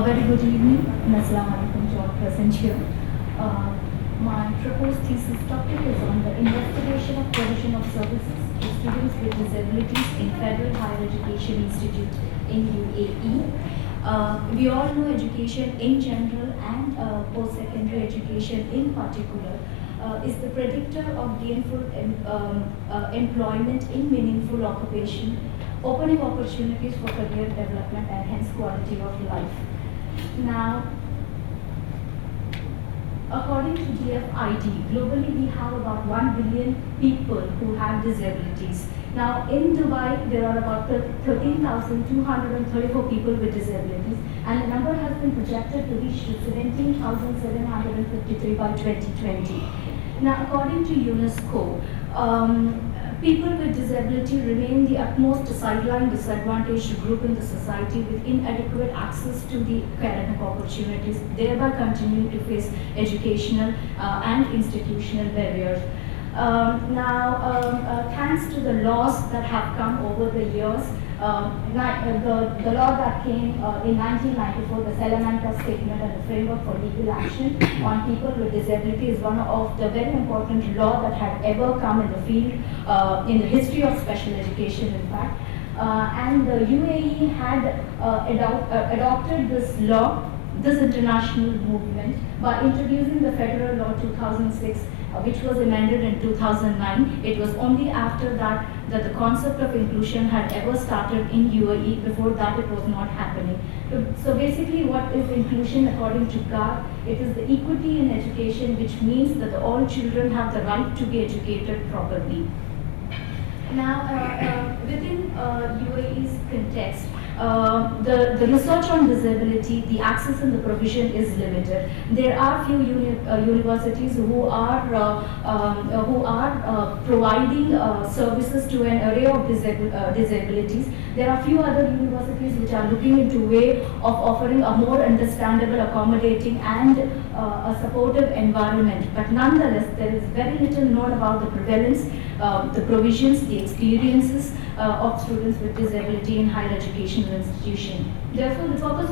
A very good evening and Assalamu alaikum to all present here. Uh, my proposed thesis topic is on the investigation of provision of services to students with disabilities in Federal Higher Education Institute in UAE. We all know education in general and post-secondary education in particular is the predictor of gainful employment in meaningful occupation, opening opportunities for career development and hence quality of life. Now, according to BUiD, globally we have about 1 billion people who have disabilities. Now, in Dubai, there are about 13,234 people with disabilities, and the number has been projected to reach to 17,753 by 2020. Now, according to UNESCO, people with disability remain the utmost sidelined disadvantaged group in the society with inadequate access to the academic opportunities, thereby continuing to face educational and institutional barriers. Thanks to the laws that have come over the years, the law that came in 1994, the Salamanca Statement and the Framework for Legal Action on People with Disability is one of the very important law that had ever come in the field, in the history of special education, in fact. And the UAE had adopted this law, this international movement, by introducing the Federal Law 2006, which was amended in 2009. It was only after that that the concept of inclusion had ever started in UAE. Before that, it was not happening. So basically, what is inclusion according to God? It is the equity in education, which means that all children have the right to be educated properly. Now, within UAE's context, the research on disability, the access and the provision is limited. There are few universities who are providing services to an array of disabilities. There are few other universities which are looking into way of offering a more understandable, accommodating and a supportive environment. But nonetheless, there is very little known about the prevalence, the provisions, the experiences of students with disability in higher educational institution. Therefore, the purpose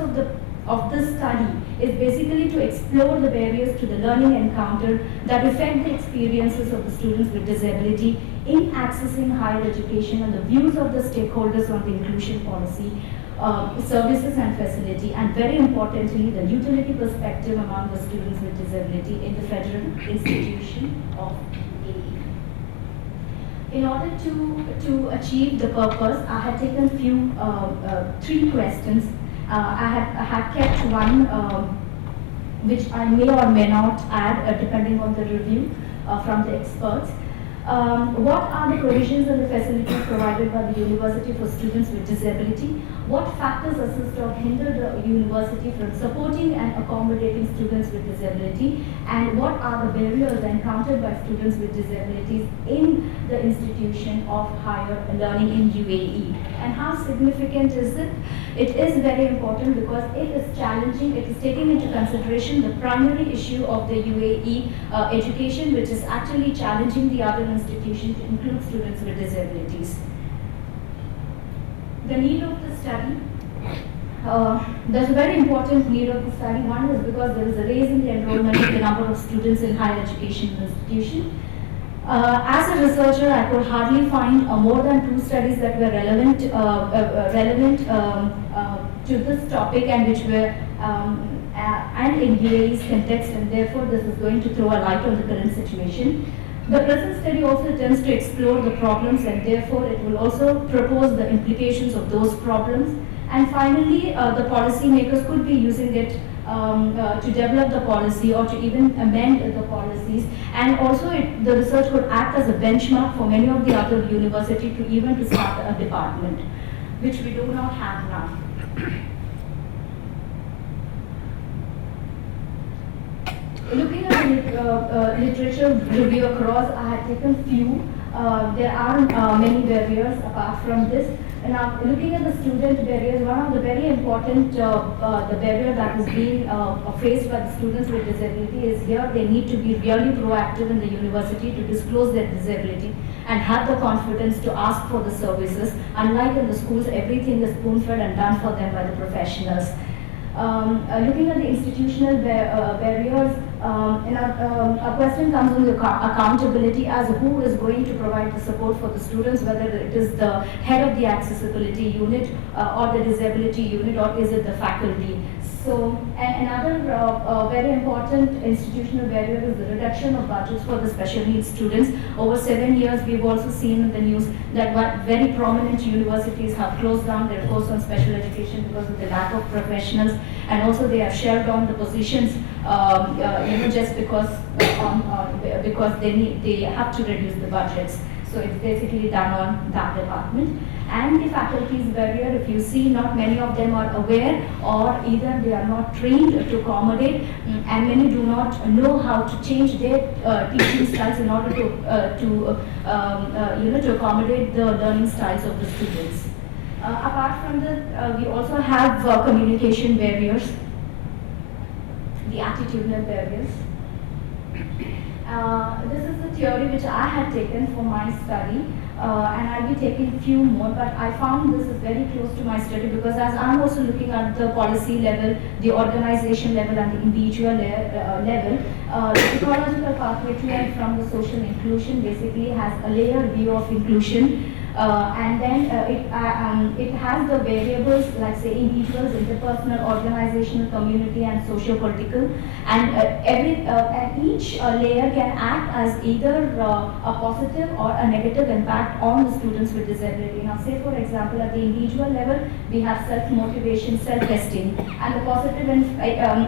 of this study is basically to explore the barriers to the learning encounter that affect the experiences of the students with disability in accessing higher education and the views of the stakeholders on the inclusion policy, services and facility, and very importantly, the utility perspective among the students with disability in the federal institution of UAE. In order to achieve the purpose, I had taken three questions. I had kept one which I may or may not add depending on the review from the experts. What are the provisions and the facilities provided by the university for students with disability? What factors assist or hinder the university from supporting and accommodating students with disability? And what are the barriers encountered by students with disabilities in the institution of higher learning in UAE? And how significant is it? It is very important because it is challenging, it is taking into consideration the primary issue of the UAE education, which is actually challenging the other institutions to include students with disabilities. The need of the study. There's a very important need of the study. One is because there is a raise in the enrollment of the number of students in higher education institution. As a researcher, I could hardly find more than 2 studies that were relevant to this topic and which were and in UAE's context, and therefore this is going to throw a light on the current situation. The present study also attempts to explore the problems, and therefore it will also propose the implications of those problems. And finally, the policymakers could be using it to develop the policy or to even amend the policies. And also the research could act as a benchmark for many of the other universities to even to start a department, which we do not have now. Looking at the literature review across, I had taken few. There are many barriers apart from this. Now, looking at the student barriers, one of the very important the barrier that is being faced by the students with disability is here they need to be really proactive in the university to disclose their disability and have the confidence to ask for the services. Unlike in the schools, everything is spoon-fed and done for them by the professionals. Looking at the institutional barriers, a question comes on the accountability as who is going to provide the support for the students, whether it is the head of the accessibility unit or the disability unit, or is it the faculty. So another very important institutional barrier is the reduction of budgets for the special needs students. Over 7 years, we've also seen in the news that very prominent universities have closed down their course on special education because of the lack of professionals, and also they have shelved down the positions, just because they have to reduce the budgets. So it's basically done on that department. And the faculty's barrier, if you see, not many of them are aware, or either they are not trained to accommodate, and many do not know how to change their teaching styles in order to accommodate the learning styles of the students. Apart from that, we also have communication barriers, the attitudinal barriers. This is the theory which I had taken for my study, and I'll be taking few more, but I found this is very close to my study because as I'm also looking at the policy level, the organization level, and the individual level, the ecological pathway to and from the social inclusion basically has a layered view of inclusion. And then it has the variables like say individuals, interpersonal, organizational, community, and socio-political, and each layer can act as either a positive or a negative impact on the students with disability. Now say for example at the individual level we have self-motivation, self-esteem, and the positive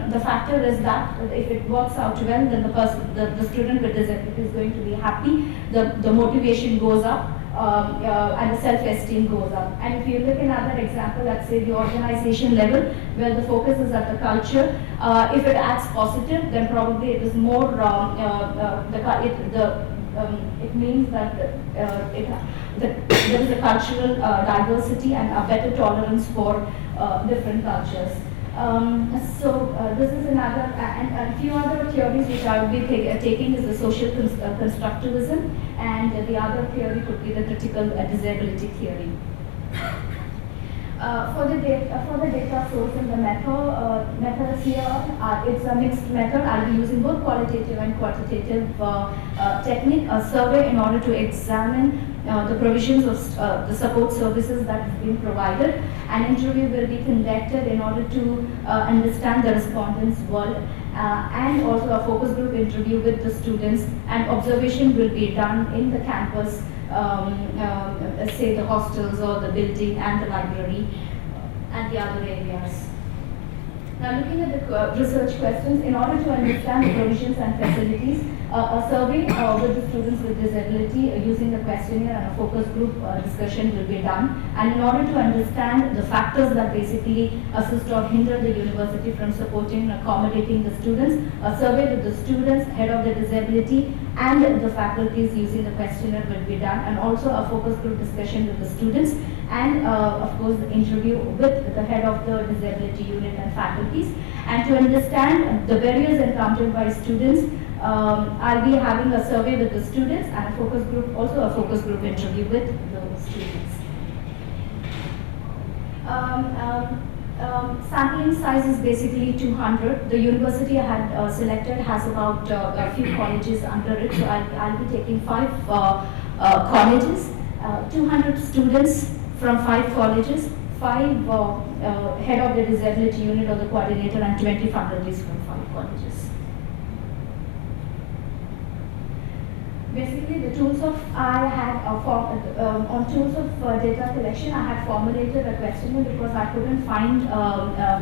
the factor is that if it works out well, then the student with disability is going to be happy, the motivation goes up, and the self-esteem goes up. And if you look at another example, let's say the organization level, where the focus is at the culture, if it acts positive, then probably it is more, it means that there is a cultural diversity and a better tolerance for different cultures. This is another, and a few other theories which I will be taking is the social constructivism, and the other theory could be the critical disability theory. For the data source and the methods here, it's a mixed method. I'll be using both qualitative and quantitative technique, a survey in order to examine the provisions of the support services that have been provided. An interview will be conducted in order to understand the respondents' world, and also a focus group interview with the students, and observation will be done in the campus, say the hostels or the building and the library and the other areas. Now looking at the research questions, in order to understand the provisions and facilities, a survey with the students with disability using the questionnaire and a focus group discussion will be done. And in order to understand the factors that basically assist or hinder the university from supporting and accommodating the students, a survey with the students, head of the disability, and the faculties using the questionnaire will be done, and also a focus group discussion with the students, and of course the interview with the head of the disability unit and faculties. And to understand the barriers encountered by students, I'll be having a survey with the students and a focus group, also a focus group interview with the students. Sampling size is basically 200. The university I had selected has about a few colleges under it, so I'll be taking 5 colleges, 200 students from 5 colleges, 5 head of the disability unit or the coordinator, and 20 faculties from 5 colleges. Basically, the tools of I had on tools of data collection, I had formulated a questionnaire because I couldn't find,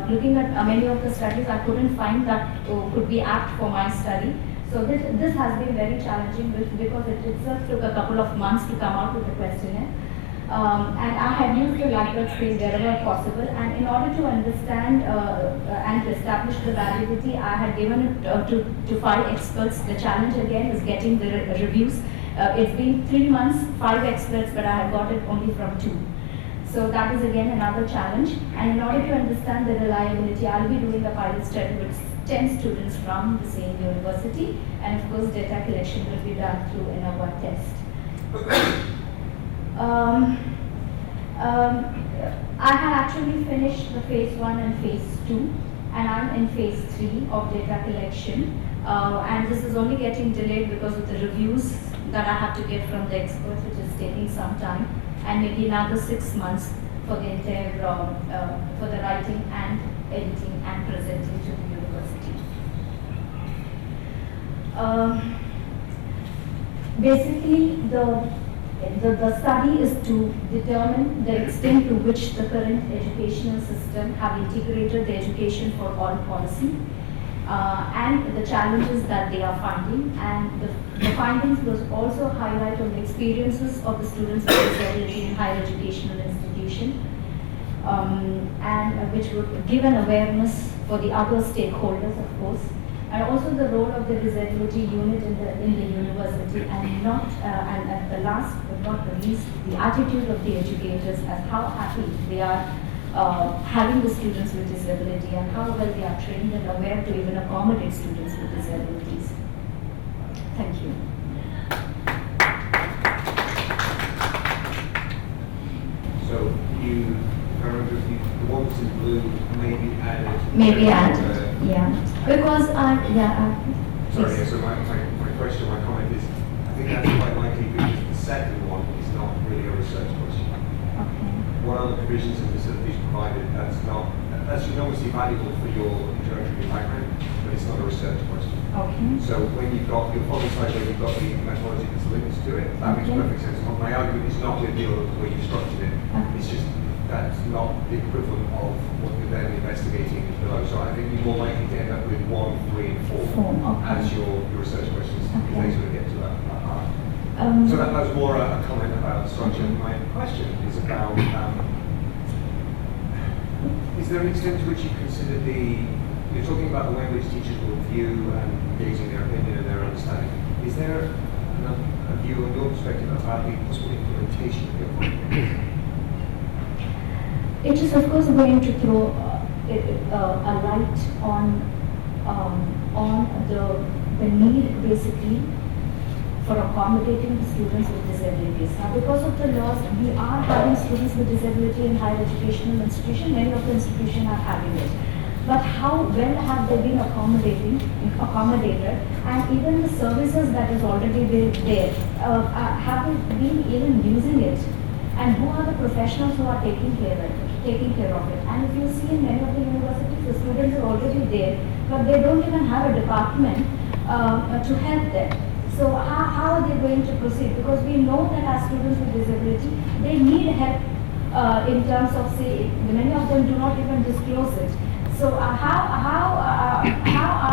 looking at many of the studies, I couldn't find that could be apt for my study. So this has been very challenging because it itself took a couple of months to come out with the questionnaire. And I had used the library space wherever possible, and in order to understand and to establish the validity, I had given it to 5 experts. The challenge again is getting the reviews. It's been 3 months, 5 experts, but I have got it only from 2. So that is again another challenge. And in order to understand the reliability, I'll be doing a pilot study with 10 students from the same university, and of course data collection will be done through another test. I had actually finished the phase 1 and phase 2. and I'm in phase 3 of data collection. And this is only getting delayed because of the reviews that I have to get from the experts, which is taking some time, and maybe another 6 months for the entire, for the writing and editing and presenting to the university. Basically, the study is to determine the extent to which the current educational system have integrated the education for all policy, and the challenges that they are finding, and the findings will also highlight on the experiences of the students with disability in higher educational institution, and which would give an awareness for the other stakeholders, of course, and also the role of the disability unit in the university, and not and at the last but not the least, the attitude of the educators as how happy they are having the students with disability, and how well they are trained and aware to even accommodate students with disabilities. Thank you. So you, if I remember, the ones in blue maybe added. Maybe added, yeah. Because sorry, yeah, so my question, my comment is, I think that's quite likely because the second one is not really a research question. Okay. What are the provisions and facilities provided? That's enormously valuable for your introductory background, but it's not a research question. Okay. So when you've got your following slide where you've got the methodology that's linked to it, that makes perfect sense. My argument is not with the way you structured it. It's just that's not the equivalent of what you're then investigating below. So I think you're more likely to end up with 1, 3, and 4 as your research questions if they sort of get to that part. So that was more a comment about structure. My question is about is there an extent to which you consider you're talking about the way in which teachers will view and gauging their opinion and their understanding. Is there a view on your perspective about the possible implementation of your findings? It is of course going to throw a light on the need basically for accommodating the students with disabilities. Now, because of the laws, we are having students with disability in higher educational institutions. Many of the institutions are having it. But how well have they been accommodated, and even the services that is already been there, have they been even using it? And who are the professionals who are taking care of it? And if you see in many of the universities, the students are already there, but they don't even have a department to help them. So how are they going to proceed? Because we know that as students with disability, they need help in terms of, say, many of them do not even disclose it. So how are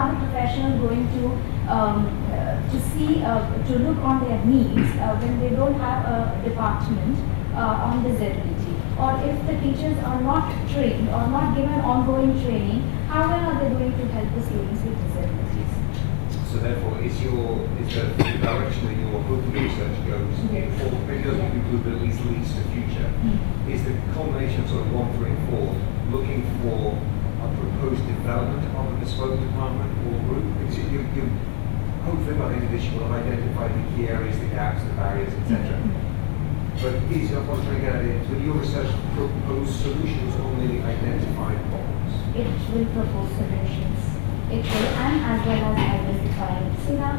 the professionals going to see, to look on their needs when they don't have a department on disability? Or if the teachers are not trained or not given ongoing training, how well are they going to help the students with disabilities? So therefore, is the direction that your hoping research goes in, or maybe doesn't include, but at least leads to the future, is the combination of sort of 1, 3, and 4 looking for a proposed development of a bespoke department or group? Because you hopefully by the end of this you will have identified the key areas, the gaps, the barriers, etc. But is what I'm trying to get at is, will your research propose solutions or merely identify problems? It will propose solutions. It will, and as well as identifying. See now,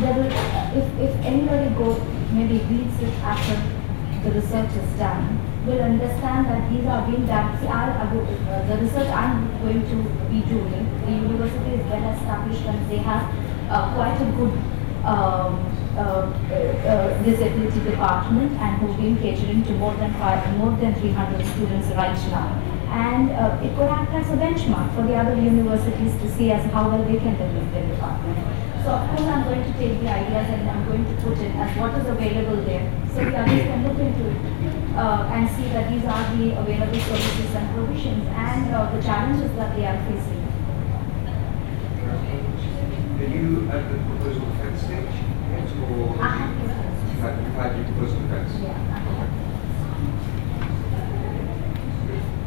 there will, if anybody maybe reads it after the research is done, will understand that these are being done. See, the research I'm going to be doing, the university is well established and they have quite a good disability department, and who've been catering to more than 300 students right now. And it could act as a benchmark for the other universities to see as how well they can develop their department. So of course I'm going to take the ideas and I'm going to put in as what is available there. So the others can look into it and see that these are the available services and provisions and the challenges that they are facing. Are you at the proposal defense stage yet, or you've had your proposal defense? Yeah.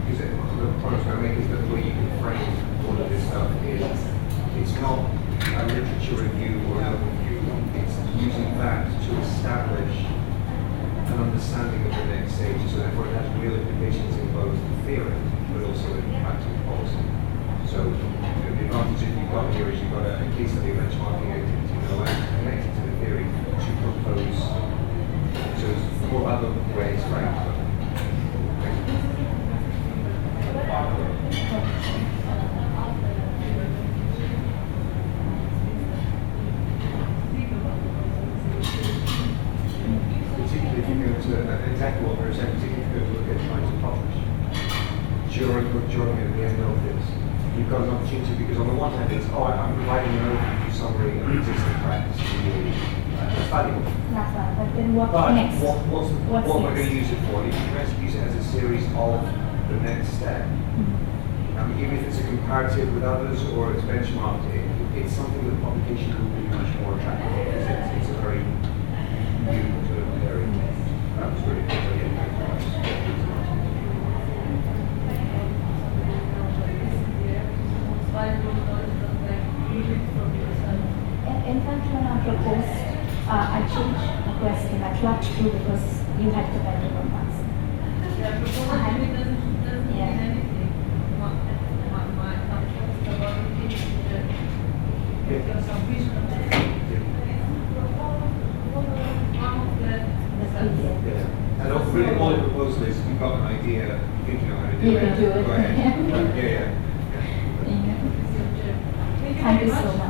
Because the point I was going to make is that the way you can frame all of this stuff is it's not a literature review or an overview, it's using that to establish an understanding of the next stage, so therefore it has real implications in both theory but also in practical policy. So the advantage that you've got here is you've got a case study of benchmarking activity connected to the theory to propose. So it's more about the way it's framed. Particularly if you go to exactly what we were saying, particularly if you go to look at trying to publish, during at the end of this, you've got an opportunity because on the one hand it's, I'm providing an overview summary of existing practice in the that's valuable. That's right, but then what But next? what What's am I going to next? use it for? You can best use it as a series of the next step. Even if it's a comparative with others or it's benchmarked, it's something that publication will be much more attractive because it's a very new sort of area. That was really good. So, yeah, thank you very much. In fact, when I proposed, I changed the question. I tried to do because you had the better one once. Yeah, proposal doesn't mean anything. My concept is about the submission of the Yeah. And really all the proposal is you've got an idea, you think you know how to do You it. can do it. Go ahead. Yeah. Thank you so much.